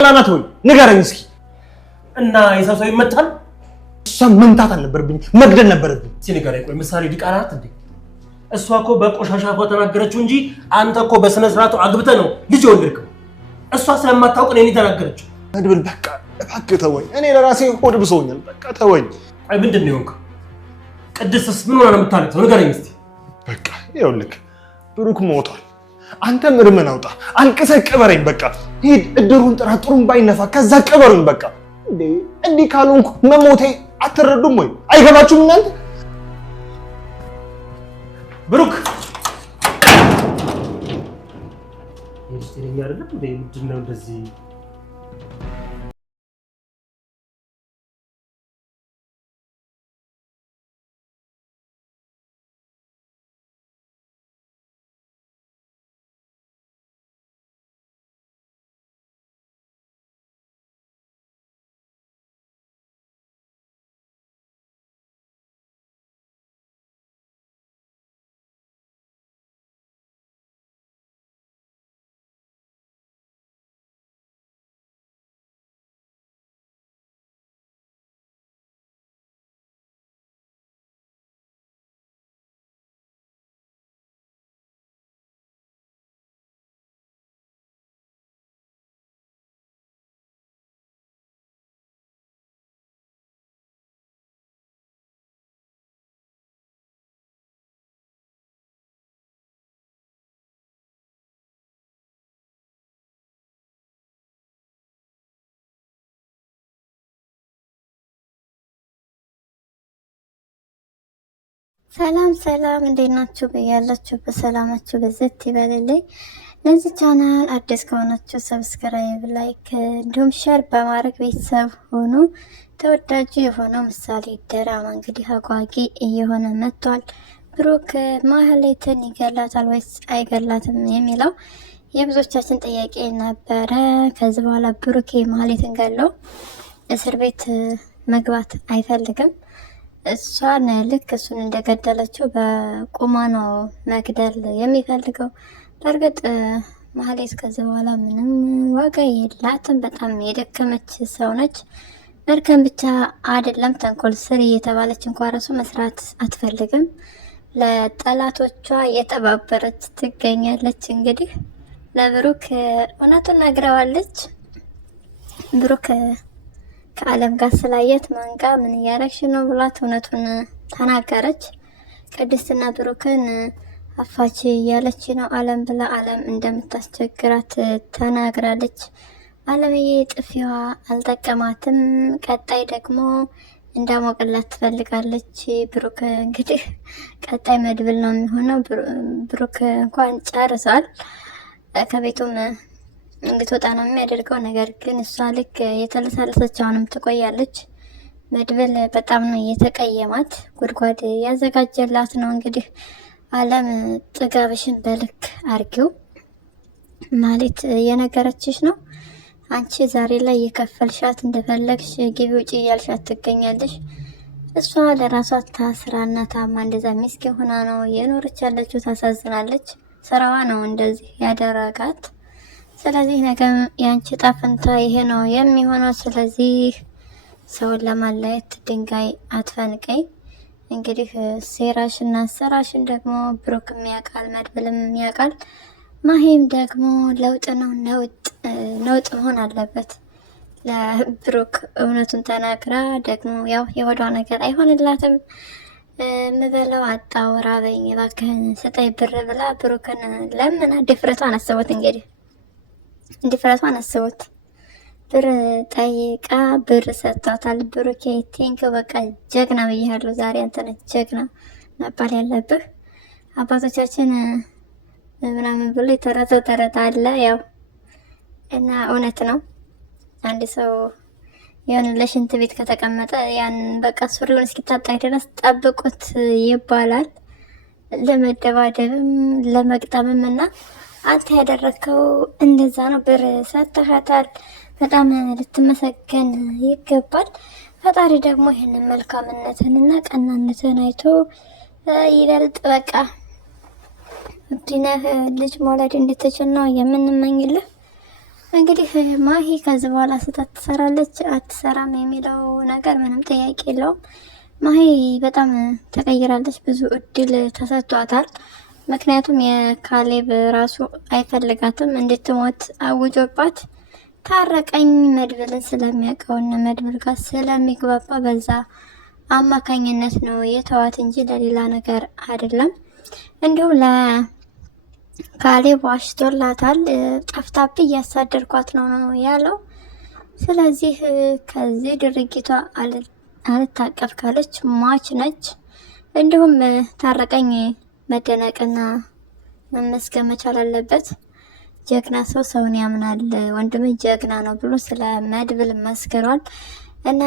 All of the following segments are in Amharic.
ላናት ወይ ንገረኝ እስኪ እና የሰው ይመታል እሷ መምታት አልነበረብኝ መግደል ነበረብኝ እስኪ ንገረኝ ቆይ ምሳሌ ዲቃላት እንዴ እሷ እኮ በቆሻሻ ተናገረችው እንጂ አንተ እኮ በስነ ስርዓቱ አግብተህ ነው ልጅ ወልድከው እሷ ስለማታውቅ ነው የተናገረችው መድብል በቃ እባክህ ተወኝ እኔ ለራሴ ሆድ ብሶኛል በቃ ተወኝ አይ ምንድነው ይሆንከው ቅድስስ ምን ሆነ ነው የምታለቅሰው ንገረኝ እስቲ በቃ ይኸውልህ ብሩክ ሞቷል አንተም እርምን አውጣ አልቅሰህ ቅበረኝ በቃ ሂድ እድሩን ጥራ ጥሩም ባይነፋ ከዛ ቅበሩኝ በቃ እንዴ ካልሆንኩ መሞቴ አትረዱም ወይ አይገባችሁም እናንተ ብሩክ ይስተኛ አይደለም ምንድነው እንደዚህ ሰላም እንዴት ናችሁ? በያላችሁ በሰላማችሁ በዘት ይበልልኝ። ለዚህ ቻናል አዲስ ከሆናችሁ ሰብስክራይብ፣ ላይክ እንዲሁም ሼር በማድረግ ቤተሰብ ሆኑ። ተወዳጁ የሆነው ምሳሌ ድራማ እንግዲህ አጓጊ እየሆነ መጥቷል። ብሩክ ማህሌትን ይገላታል ወይስ አይገላትም የሚለው የብዙዎቻችን ጥያቄ ነበረ። ከዚህ በኋላ ብሩክ ማህሌትን ገለው እስር ቤት መግባት አይፈልግም። እሷን ልክ እሱን እንደገደለችው በቁማ ነው መግደል የሚፈልገው። በእርግጥ ማህሌት ከዚህ በኋላ ምንም ዋጋ የላትም። በጣም የደከመች ሰው ነች። መድከም ብቻ አይደለም ተንኮል ስር እየተባለች እንኳን ራሱ መስራት አትፈልግም። ለጠላቶቿ የተባበረች ትገኛለች። እንግዲህ ለብሩክ እውነቱን ነግረዋለች። ብሩክ ከዓለም ጋር ስላየት ማንጋ ምን እያረግሽ ነው ብላት እውነቱን ተናገረች። ቅድስትና ብሩክን አፋች እያለች ነው ዓለም ብላ ዓለም እንደምታስቸግራት ተናግራለች። ዓለምዬ ጥፊዋ አልጠቀማትም። ቀጣይ ደግሞ እንዳሞቅላት ትፈልጋለች። ብሩክ እንግዲህ ቀጣይ መድብል ነው የሚሆነው። ብሩክ እንኳን ጨርሷል። ከቤቱም እንድትወጣ ነው የሚያደርገው። ነገር ግን እሷ ልክ የተለሳለሰች አሁንም ትቆያለች። መድብል በጣም ነው የተቀየማት። ጉድጓድ ያዘጋጀላት ነው። እንግዲህ ዓለም ጥጋብሽን በልክ አርጊው ማለት የነገረችሽ ነው። አንቺ ዛሬ ላይ የከፈልሻት እንደፈለግሽ ግቢ ውጭ እያልሻት ትገኛለሽ። እሷ ለራሷ ታስራና ታማ እንደዛ ሚስኪን ሆና ነው የኖረች ያለችው። ታሳዝናለች። ስራዋ ነው እንደዚህ ያደረጋት። ስለዚህ ነገ ያንቺ ጣፍንታ ይሄ ነው የሚሆነው። ስለዚህ ሰውን ለማለየት ድንጋይ አትፈንቀይ። እንግዲህ ሴራሽና ስራሽን ደግሞ ብሩክም ያውቃል፣ መድብልም ያውቃል። ማሂም ደግሞ ለውጥ ነው ነውጥ መሆን አለበት። ለብሩክ እውነቱን ተናግራ ደግሞ ያው የወዷ ነገር አይሆንላትም። ምበለው አጣው ራበኝ እባክህን ስጠኝ ብር ብላ ብሩክን ለምን ድፍረቷን አስቡት። እንግዲህ ድፍረቷን አስቡት። ብር ጠይቃ ብር ሰጥቷታል። ብሩኬ ቲንክ በቃ ጀግና ብያለሁ። ዛሬ አንተ ነህ ጀግና መባል ያለብህ። አባቶቻችን ምናምን ብሎ የተረተው ተረት አለ ያው እና እውነት ነው። አንድ ሰው የሆነ ለሽንት ቤት ከተቀመጠ ያን በቃ ሱሪውን እስኪታጣ ድረስ ጠብቁት ይባላል። ለመደባደብም ለመግጠምም እና አንተ ያደረከው እንደዛ ነው። ብር ሰጥተሃታል። በጣም ልትመሰገን ይገባል። ፈጣሪ ደግሞ ይህንን መልካምነትንና ቀናነትን አይቶ ይበልጥ በቃ ዲነህ ልጅ መውለድ እንድትችል ነው የምንመኝልህ። እንግዲህ ማሂ ከዚህ በኋላ ስህተት ትሰራለች አትሰራም የሚለው ነገር ምንም ጥያቄ የለውም። ማሂ በጣም ተቀይራለች፣ ብዙ እድል ተሰጥቷታል። ምክንያቱም የካሌብ ራሱ አይፈልጋትም እንድትሞት አውጆባት ታረቀኝ መድብልን ስለሚያውቀውና መድብል ጋር ስለሚግባባ በዛ አማካኝነት ነው የተዋት እንጂ ለሌላ ነገር አይደለም። እንዲሁም ለካሌብ ዋሽቶላታል። ጠፍታብ እያሳደርኳት ነው ያለው። ስለዚህ ከዚህ ድርጊቷ አልታቀፍ ካለች ሟች ነች። እንዲሁም ታረቀኝ መደነቅና መመስገን መቻል አለበት። ጀግና ሰው ሰውን ያምናል፣ ወንድም ጀግና ነው ብሎ ስለ መድብል መስክሯል። እና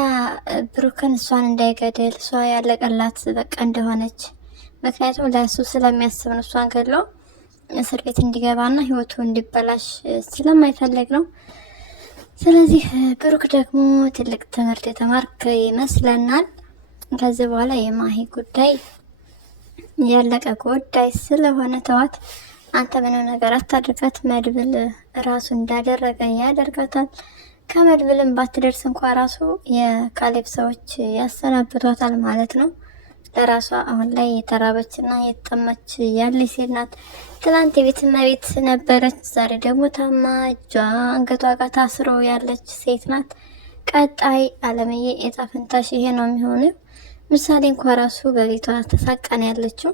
ብሩክን እሷን እንዳይገድል እሷ ያለቀላት በቃ እንደሆነች፣ ምክንያቱም ለእሱ ስለሚያስብ ነው እሷን ገድሎ እስር ቤት እንዲገባና ህይወቱ እንዲበላሽ ስለማይፈልግ ነው። ስለዚህ ብሩክ ደግሞ ትልቅ ትምህርት የተማርክ ይመስለናል። ከዚህ በኋላ የማሂ ጉዳይ ያለቀ ጉዳይ ስለሆነ ተዋት። አንተ ምንም ነገር አታድርጋት። መድብል ራሱ እንዳደረገ ያደርጋታል። ከመድብልም ባትደርስ እንኳ ራሱ የካሌብ ሰዎች ያሰናብቷታል ማለት ነው። ለራሷ አሁን ላይ የተራበችና የተጠማች ያለች ሴት ናት። ትላንት የቤት እመቤት ነበረች፣ ዛሬ ደግሞ ታማ እጇ አንገቷ ጋር ታስሮ ያለች ሴት ናት። ቀጣይ አለምዬ ዕጣ ፈንታሽ ይሄ ነው የሚሆነው። ምሳሌ እንኳ ራሱ በቤቷ ተሳቃን ያለችው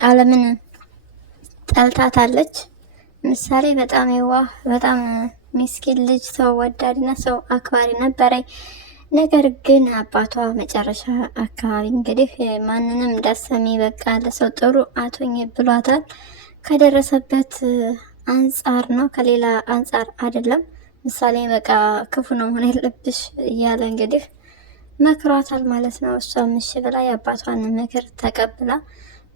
አለምን ጠልታታለች። ምሳሌ በጣም የዋህ በጣም ሚስኪን ልጅ፣ ሰው ወዳድና ሰው አክባሪ ነበረ። ነገር ግን አባቷ መጨረሻ አካባቢ እንግዲህ ማንንም እንዳሰሚ በቃ ለሰው ጥሩ አቶኝ ብሏታል። ከደረሰበት አንጻር ነው፣ ከሌላ አንጻር አይደለም። ምሳሌ በቃ ክፉ ነው መሆን የለብሽ እያለ እንግዲህ መክሯታል ማለት ነው። እሷም እሺ ብላ የአባቷን ምክር ተቀብላ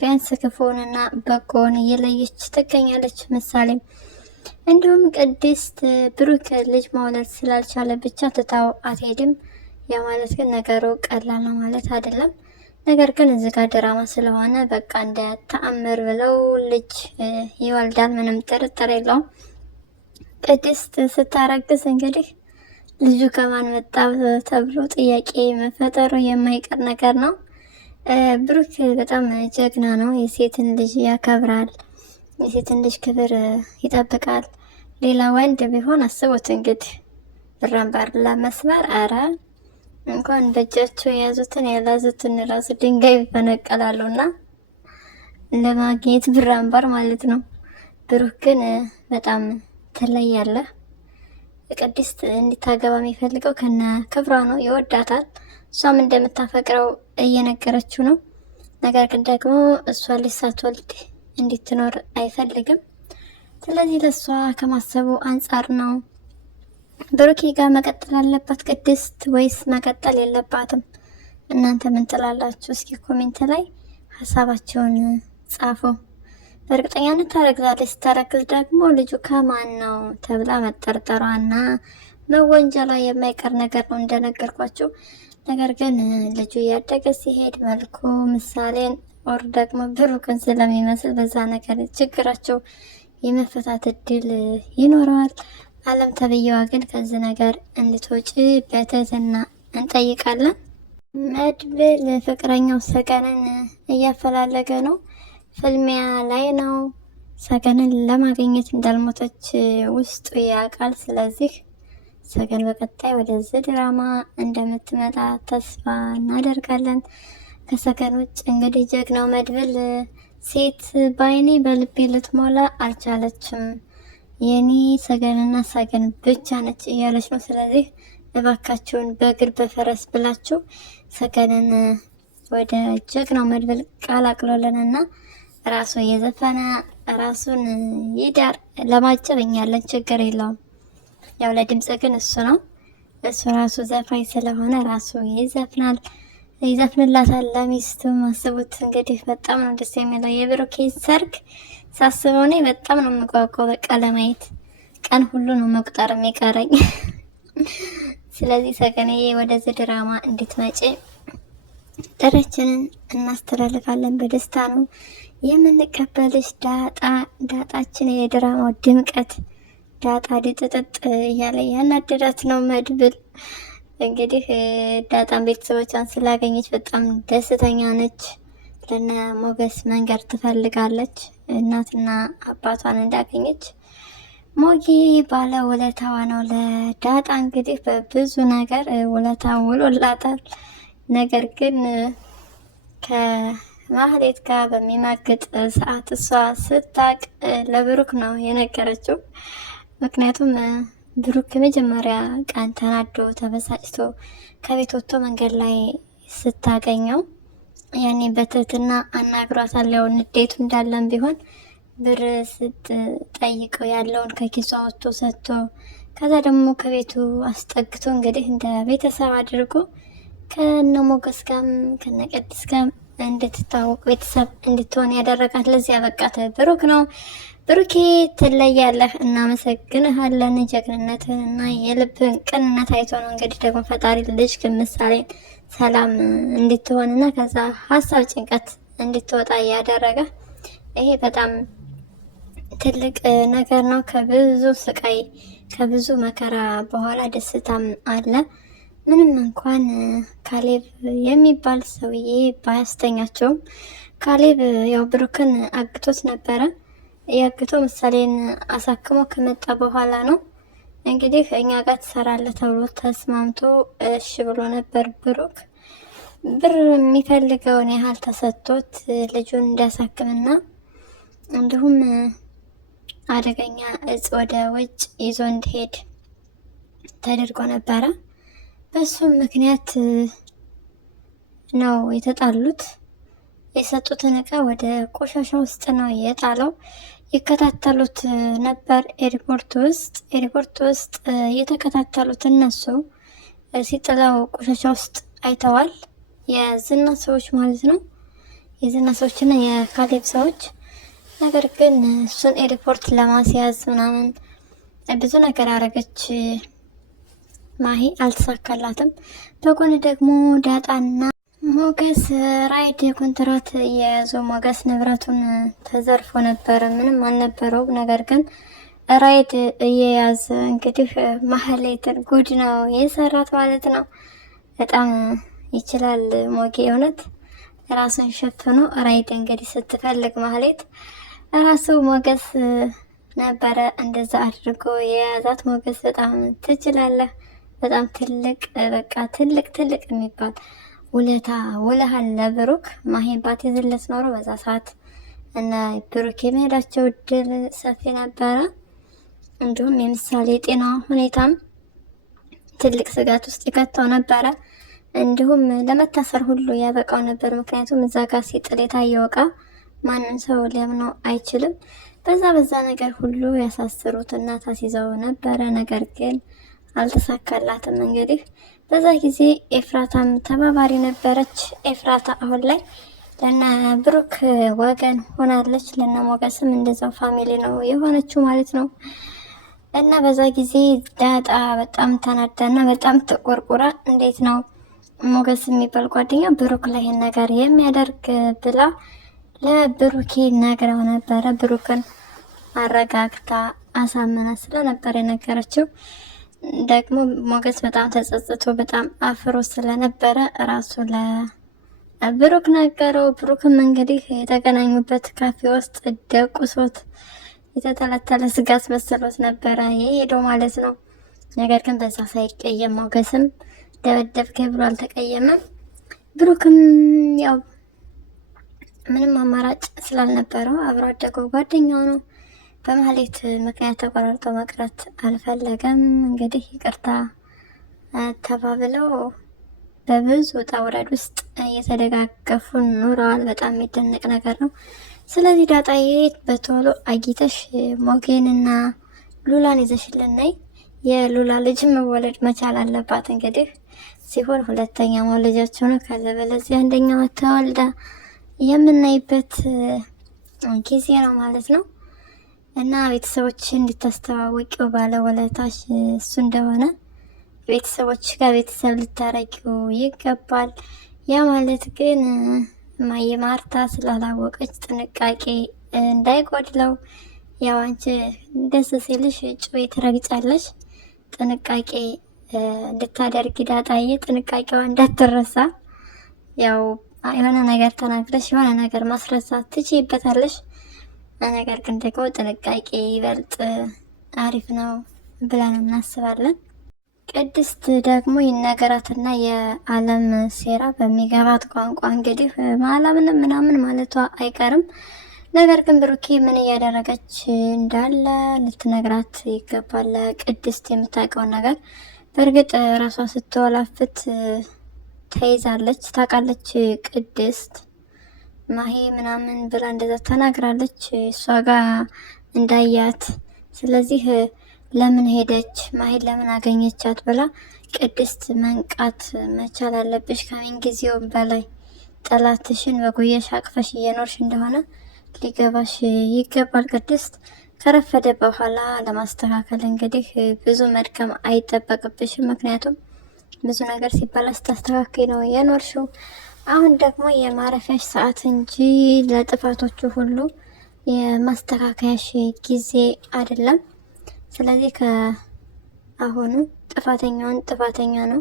ቢያንስ ክፉንና በጎን እየለየች ትገኛለች ምሳሌም። እንዲሁም ቅድስት ብሩክ ልጅ መውለድ ስላልቻለ ብቻ ትታው አትሄድም። ያ ማለት ግን ነገሩ ቀላል ነው ማለት አይደለም። ነገር ግን እዚህ ጋር ድራማ ስለሆነ በቃ እንደ ተአምር ብለው ልጅ ይወልዳል፣ ምንም ጥርጥር የለውም። ቅድስት ስታረግዝ እንግዲህ ልጁ ከማን መጣ ተብሎ ጥያቄ መፈጠሩ የማይቀር ነገር ነው። ብሩክ በጣም ጀግና ነው። የሴትን ልጅ ያከብራል፣ የሴትን ልጅ ክብር ይጠብቃል። ሌላ ወንድ ቢሆን አስቡት እንግዲህ ብራንባር ለመስበር አረ እንኳን በእጃቸው የያዙትን ያላዙትን ራሱ ድንጋይ ይፈነቀላሉና ለማግኘት ብራንባር ማለት ነው። ብሩክ ግን በጣም ትለያለህ። ቅድስት እንዲታገባ የሚፈልገው ከነ ክብሯ ነው፣ ይወዳታል። እሷም እንደምታፈቅረው እየነገረችው ነው። ነገር ግን ደግሞ እሷ ልጅ ሳትወልድ እንድትኖር አይፈልግም። ስለዚህ ለእሷ ከማሰቡ አንጻር ነው። ብሩኬ ጋር መቀጠል አለባት ቅድስት ወይስ መቀጠል የለባትም? እናንተ ምን ትላላችሁ? እስኪ ኮሜንት ላይ ሀሳባቸውን ጻፉ። በእርግጠኛነት ታረግዛለች። ስታረግዝ ደግሞ ልጁ ከማን ነው ተብላ መጠርጠሯና መወንጀሏ የማይቀር ነገር ነው እንደነገርኳችሁ። ነገር ግን ልጁ እያደገ ሲሄድ መልኩ ምሳሌን ኦር ደግሞ ብሩክን ስለሚመስል በዛ ነገር ችግራቸው የመፈታት እድል ይኖረዋል። አለም ተብዬዋ ግን ከዚህ ነገር እንድትወጪ በትህትና እንጠይቃለን። መድብል ፍቅረኛው ሰገንን እያፈላለገ ነው፣ ፍልሚያ ላይ ነው። ሰገንን ለማግኘት እንዳልሞተች ውስጡ ያውቃል። ስለዚህ ሰገን በቀጣይ ወደዚህ ድራማ እንደምትመጣ ተስፋ እናደርጋለን። ከሰገን ውጭ እንግዲህ ጀግናው መድብል ሴት ባይኔ በልቤ ልትሞላ አልቻለችም፣ የኔ ሰገንና ሰገን ብቻ ነች እያለች ነው። ስለዚህ እባካችሁን በእግር በፈረስ ብላችሁ ሰገንን ወደ ጀግናው መድብል ቀላቅሎልንና ራሱ እየዘፈነ ራሱን ይዳር። ለማጨብ እኛ ያለን ችግር የለውም። ያው ለድምጽ ግን እሱ ነው። እሱ ራሱ ዘፋኝ ስለሆነ ራሱ ይዘፍናል፣ ይዘፍንላታል ለሚስቱ። ማስቡት እንግዲህ በጣም ነው ደስ የሚለው። የብሩኬ ሰርግ ሳስበው እኔ በጣም ነው የምጓጓው። በቃ ለማየት ቀን ሁሉ ነው መቁጠር የሚቀረኝ። ስለዚህ ሰገንዬ ወደዚህ ድራማ እንድትመጪ ጥሪያችንን እናስተላልፋለን። በደስታ ነው የምንቀበልሽ ዳጣችን፣ የድራማው ድምቀት ዳጣ ድጥጥጥ እያለ ያናደዳት ነው መድብል። እንግዲህ ዳጣን ቤተሰቦቿን ስላገኘች በጣም ደስተኛ ነች። ለነ ሞገስ መንገር ትፈልጋለች እናትና አባቷን እንዳገኘች። ሞጌ ባለ ውለታዋ ነው ለዳጣ እንግዲህ በብዙ ነገር ውለታ ውሎላታል። ነገር ግን ከማህሌት ጋር በሚማግጥ ሰዓት እሷ ስታቅ ለብሩክ ነው የነገረችው። ምክንያቱም ብሩክ የመጀመሪያ ቀን ተናዶ ተበሳጭቶ ከቤት ወጥቶ መንገድ ላይ ስታገኘው ያኔ በትህትና አናግሯታል። ያው ንዴቱ እንዳለን ቢሆን ብር ስትጠይቀው ያለውን ከኪሷ ወጥቶ ሰጥቶ ከዛ ደግሞ ከቤቱ አስጠግቶ እንግዲህ እንደ ቤተሰብ አድርጎ ከነ ሞገስ ጋርም ከነ ቅድስ ጋር እንድትታወቅ ቤተሰብ እንድትሆን ያደረጋት ለዚያ በቃት ብሩክ ነው። ብሩኬ ትለያለህ፣ እናመሰግንሃለን። ጀግንነትን እና የልብን ቅንነት አይቶ ነው እንግዲህ ደግሞ ፈጣሪ ልጅ ምሳሌን ሰላም እንድትሆንና ከዛ ሀሳብ ጭንቀት እንድትወጣ ያደረገ ይሄ በጣም ትልቅ ነገር ነው። ከብዙ ስቃይ ከብዙ መከራ በኋላ ደስታም አለ። ምንም እንኳን ካሌብ የሚባል ሰውዬ ባያስተኛቸውም ካሌብ ያው ብሩክን አግቶት ነበረ። ያግቶ ምሳሌን አሳክሞ ከመጣ በኋላ ነው እንግዲህ እኛ ጋር ትሰራለህ ተብሎ ተስማምቶ እሺ ብሎ ነበር። ብሩክ ብር የሚፈልገውን ያህል ተሰጥቶት ልጁን እንዲያሳክምና እንዲሁም አደገኛ እጽ ወደ ውጭ ይዞ እንዲሄድ ተደርጎ ነበረ። በሱም ምክንያት ነው የተጣሉት። የሰጡትን እቃ ወደ ቆሻሻ ውስጥ ነው የጣለው። ይከታተሉት ነበር ኤርፖርት ውስጥ የተከታተሉት እነሱ ሲጥለው ቆሻሻ ውስጥ አይተዋል። የዝና ሰዎች ማለት ነው፣ የዝና ሰዎችና የካሌብ ሰዎች። ነገር ግን እሱን ኤርፖርት ለማስያዝ ምናምን ብዙ ነገር አረገች ማሂ፣ አልተሳካላትም። በጎን ደግሞ ዳጣና ሞገስ ራይድ ኮንትራት የያዙ ሞገስ ንብረቱን ተዘርፎ ነበረ፣ ምንም አልነበረው። ነገር ግን ራይድ እየያዘ እንግዲህ ማህሌትን ጉድ ነው የሰራት ማለት ነው። በጣም ይችላል ሞጌ፣ እውነት ራሱን ሸፍኖ ራይድ እንግዲህ ስትፈልግ ማህሌት ራሱ ሞገስ ነበረ እንደዛ አድርጎ የያዛት። ሞገስ በጣም ትችላለህ፣ በጣም ትልቅ በቃ ትልቅ የሚባል ውለታ ውለሃል ለብሩክ። ማሂን ባትይዝለት ኖሮ በዛ ሰዓት እና ብሩክ የሚሄዳቸው እድል ሰፊ ነበረ። እንዲሁም የምሳሌ ጤና ሁኔታም ትልቅ ስጋት ውስጥ ይከተው ነበረ። እንዲሁም ለመታሰር ሁሉ ያበቃው ነበር። ምክንያቱም እዛ ጋር ሲጥል የታየው እቃ ማንም ሰው ሊያምነው አይችልም። በዛ ነገር ሁሉ ያሳስሩት እና ታስይዘው ነበረ። ነገር ግን አልተሳካላትም። እንግዲህ በዛ ጊዜ ኤፍራታም ተባባሪ ነበረች። ኤፍራታ አሁን ላይ ለነ ብሩክ ወገን ሆናለች። ለነ ሞገስም እንደዛው ፋሚሊ ነው የሆነችው ማለት ነው። እና በዛ ጊዜ ዳጣ በጣም ተናዳና በጣም ተቆርቁራ እንዴት ነው ሞገስ የሚባል ጓደኛ ብሩክ ላይ ነገር የሚያደርግ ብላ ለብሩኬ ነግረው ነበረ። ብሩክን አረጋግታ አሳመና ስለነበር የነገረችው። ደግሞ ሞገስ በጣም ተጸጽቶ በጣም አፍሮ ስለነበረ ራሱ ለብሩክ ነገረው። ብሩክም እንግዲህ የተገናኙበት ካፌ ውስጥ ደቁሶት የተተለተለ ስጋት መስሎት ነበረ የሄደው ማለት ነው። ነገር ግን በዛ ሳይቀየም ሞገስም ደበደብከኝ ብሎ አልተቀየመም። ብሩክም ያው ምንም አማራጭ ስላልነበረው አብሮ አደገው ጓደኛው ነው። በማህሌት ምክንያት ተቆራርጦ መቅረት አልፈለገም። እንግዲህ ይቅርታ ተባብለው በብዙ ውጣ ውረድ ውስጥ እየተደጋገፉ ኑረዋል። በጣም የሚደነቅ ነገር ነው። ስለዚህ ዳጣዬ በቶሎ አጊተሽ ሞጌንና ሉላን ይዘሽልን ነይ። የሉላ ልጅ መወለድ መቻል አለባት። እንግዲህ ሲሆን ሁለተኛ መውለጃቸው ነው። ከዚ በለዚህ አንደኛዋ ተወልዳ የምናይበት ጊዜ ነው ማለት ነው። እና ቤተሰቦች እንድታስተዋወቂው ባለውለታሽ እሱ እንደሆነ ቤተሰቦች ጋር ቤተሰብ ልታረቂው ይገባል። ያ ማለት ግን እማዬ ማርታ ስላላወቀች ጥንቃቄ እንዳይጎድለው ያው አንቺ ደስ ሲልሽ ጭቤ ትረግጫለሽ። ጥንቃቄ እንድታደርጊ ዳጣዬ፣ ጥንቃቄዋ እንዳትረሳ። ያው የሆነ ነገር ተናግረሽ የሆነ ነገር ማስረሳት ትችይበታለሽ። ነገር ግን ደግሞ ጥንቃቄ ይበልጥ አሪፍ ነው ብለን እናስባለን። ቅድስት ደግሞ ይነገራትና የዓለም ሴራ በሚገባት ቋንቋ እንግዲህ ማላምንም ምናምን ማለቷ አይቀርም። ነገር ግን ብሩኬ ምን እያደረገች እንዳለ ልትነግራት ይገባል። ቅድስት የምታውቀውን ነገር በእርግጥ ራሷ ስትወላፍት ተይዛለች፣ ታውቃለች። ቅድስት ማሄ ምናምን ብላ እንደዛ ተናግራለች እሷ ጋር እንዳያት። ስለዚህ ለምን ሄደች ማሄድ ለምን አገኘቻት ብላ ቅድስት መንቃት መቻል አለብሽ። ከምን ጊዜውም በላይ ጠላትሽን በጉያሽ አቅፈሽ እየኖርሽ እንደሆነ ሊገባሽ ይገባል። ቅድስት ከረፈደ በኋላ ለማስተካከል እንግዲህ ብዙ መድከም አይጠበቅብሽም። ምክንያቱም ብዙ ነገር ሲባል ስታስተካክይ ነው የኖርሽው። አሁን ደግሞ የማረፊያሽ ሰዓት እንጂ ለጥፋቶቹ ሁሉ የማስተካከያሽ ጊዜ አይደለም። ስለዚህ ከአሁኑ ጥፋተኛውን ጥፋተኛ ነው፣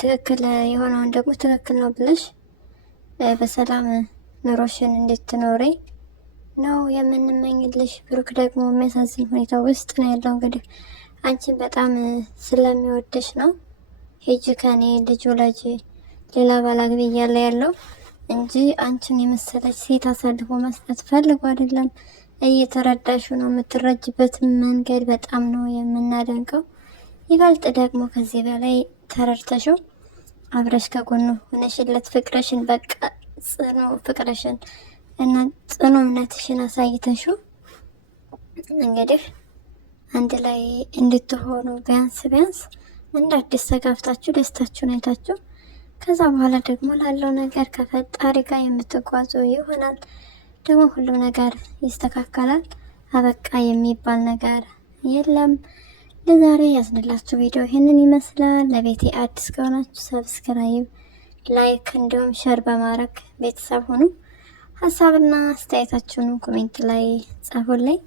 ትክክል የሆነውን ደግሞ ትክክል ነው ብለሽ በሰላም ኑሮሽን እንድትኖሪ ነው የምንመኝልሽ። ብሩክ ደግሞ የሚያሳዝን ሁኔታ ውስጥ ነው ያለው። እንግዲህ አንቺን በጣም ስለሚወድሽ ነው ሂጂ ከኔ ልጅ ወላጅ ሌላ ባላግቢ እያለ ያለው እንጂ አንቺን የመሰለች ሴት አሳልፎ መስጠት ፈልጎ አይደለም። እየተረዳሹ ነው። የምትረጅበት መንገድ በጣም ነው የምናደንቀው። ይበልጥ ደግሞ ከዚህ በላይ ተረድተሽው አብረሽ ከጎኑ ሆነሽለት ፍቅርሽን በቃ ጽኑ ፍቅርሽን እና ጽኑ እምነትሽን አሳይተሽው እንግዲህ አንድ ላይ እንድትሆኑ ቢያንስ እንደ አዲስ ተጋፍታችሁ ደስታችሁን አይታችሁ ከዛ በኋላ ደግሞ ላለው ነገር ከፈጣሪ ጋር የምትጓዙ ይሆናል። ደግሞ ሁሉም ነገር ይስተካከላል። አበቃ የሚባል ነገር የለም። ለዛሬ ያዝንላችሁ ቪዲዮ ይህንን ይመስላል። ለቤቴ አዲስ ከሆናችሁ ሰብስክራይብ፣ ላይክ እንዲሁም ሸር በማድረግ ቤተሰብ ሁኑ። ሀሳብና አስተያየታችሁን ኮሜንት ላይ ጻፉልኝ።